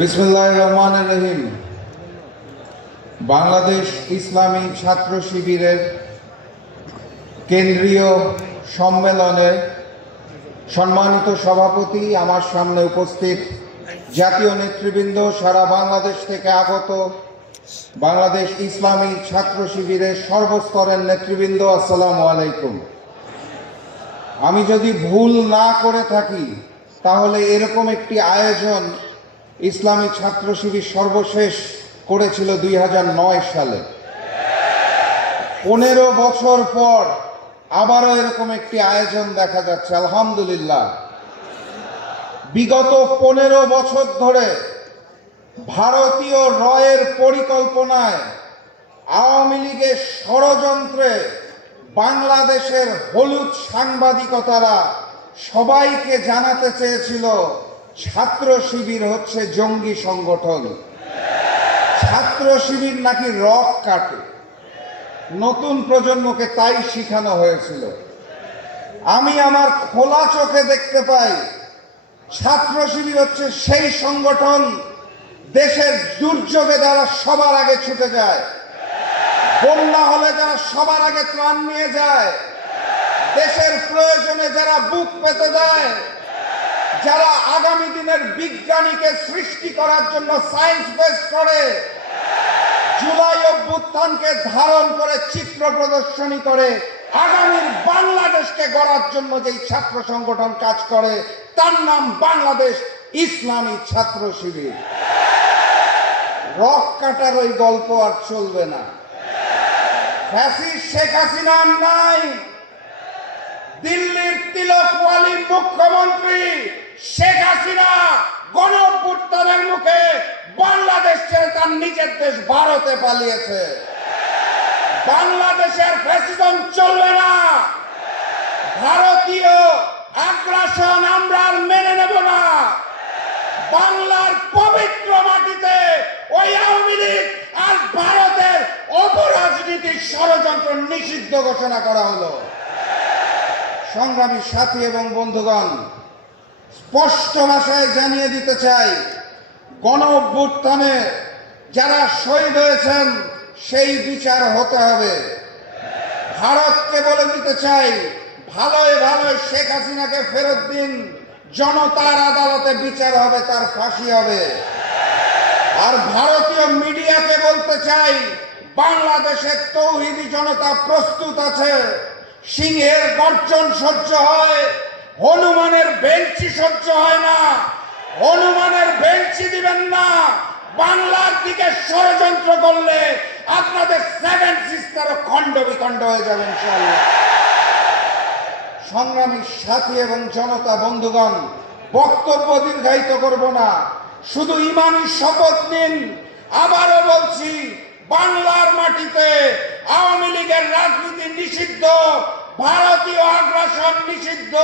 বিসমিল্লাহির রহমানির রহিম। বাংলাদেশ ইসলামী ছাত্র শিবিরের কেন্দ্রীয় সম্মেলনে সম্মানিত সভাপতি, আমার সামনে উপস্থিত জাতীয় নেতৃবৃন্দ, সারা বাংলাদেশ থেকে আগত বাংলাদেশ ইসলামী ছাত্র শিবিরের সর্বস্তরের নেতৃবৃন্দ, আসসালামু আলাইকুম। আমি যদি ভুল না করে থাকি তাহলে এরকম একটি আয়োজন ইসলামী ছাত্র শিবির সর্বশেষ করেছিল 2009 সালে। 15 বছর পর আবারও এরকম একটি আয়োজন দেখা যাচ্ছে, আলহামদুলিল্লাহ। বিগত 15 বছর ধরে ভারতীয় রয়ের পরিকল্পনায়, আওয়ামী লীগের ষড়যন্ত্রে বাংলাদেশের হলুদ সাংবাদিকতারা সবাইকে জানাতে চেয়েছিল ছাত্র শিবির হচ্ছে জঙ্গি সংগঠন, ছাত্র শিবির নাকি রক কাটে। নতুন প্রজন্মকে তাই শিখানো হয়েছিল। আমি আমার খোলা চোখে দেখতে পাই ছাত্র শিবির হচ্ছে সেই সংগঠন দেশের দুর্যোগে যারা সবার আগে ছুটে যায়, বন্যা হলে যারা সবার আগে ত্রাণ নিয়ে যায়, দেশের প্রয়োজনে যারা বুক পেতে দেয়, যারা আগামী দিনের বিজ্ঞানীকে সৃষ্টি করার জন্য সায়েন্স বেস করে, জুলাই অভ্যুত্থানকে ধারণ করে চিত্র প্রদর্শনী করে আগামীর বাংলাদেশকে গড়ার জন্য যেই ছাত্র সংগঠন কাজ করে তার নাম বাংলাদেশ ইসলামী ছাত্র শিবির। রক কাটার ওই গল্প আর চলবে না। ফ্যাসিস্ট শেখ হাসিনা নাই, দিল্লির তিলকওয়ালি মুখ্যমন্ত্রী শেখ হাসিনা গণ অভ্যুত্থানের মুখে বাংলাদেশ ছেড়ে তার নিজের দেশ ভারতে পালিয়েছে। বাংলাদেশের ফ্যাসিজম চলবে না, ভারতীয় আগ্রাসন আমরা আর মেনে নেব না। বাংলার পবিত্র মাটিতে ওই আওয়ামী লীগ আর ভারতের অপরাজনীতির ষড়যন্ত্র নিষিদ্ধ ঘোষণা করা হলো। সংগ্রামী সাথী এবং বন্ধুগণ, স্পষ্ট ভাষায় জানিয়ে দিতে চাই, গণ অভ্যুত্থানে যারা শহীদ হয়েছেন সেই বিচার হতে হবে। ভারতকে বলে দিতে চাই, ভালোই ভালোই শেখ হাসিনাকে ফেরত দিন, জনতার আদালতে বিচার হবে, তার ফাঁসি হবে। আর ভারতীয় মিডিয়াকে বলতে চাই, বাংলাদেশের তৌহিদি জনতা প্রস্তুত আছে। সিংহের গর্জন সহ্য হয়, হনুমানের বেঞ্চি সহ্য হয় না। হনুমানের বেঞ্চি দিবেন না। বাংলার দিকে ষড়যন্ত্র করলে আপনাদের 7 সিস্টারও খণ্ড বিখণ্ড হয়ে যাবে ইনশাআল্লাহ। সংগ্রামী সাথী এবং জনতা বন্ধুগণ, বক্তব্য দীর্ঘায়িত করব না, শুধু ঈমানী শপথ নিন। আবারও বলছি, বাংলার মাটিতে আওয়ামী লীগের রাজনীতি নিষিদ্ধ, ভারতীয় আগ্রাসন নিষিদ্ধ।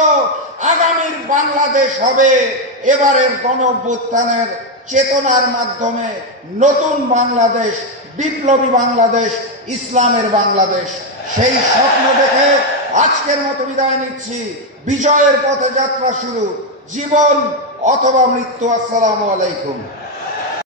আগামীর বাংলাদেশ হবে এবারের গণ অভ্যুত্থানের চেতনার মাধ্যমে নতুন বাংলাদেশ, বিপ্লবী বাংলাদেশ, ইসলামের বাংলাদেশ। সেই স্বপ্ন দেখে আজকের মতো বিদায় নিচ্ছি। বিজয়ের পথে যাত্রা শুরু, জীবন অথবা মৃত্যু। আসসালামু আলাইকুম।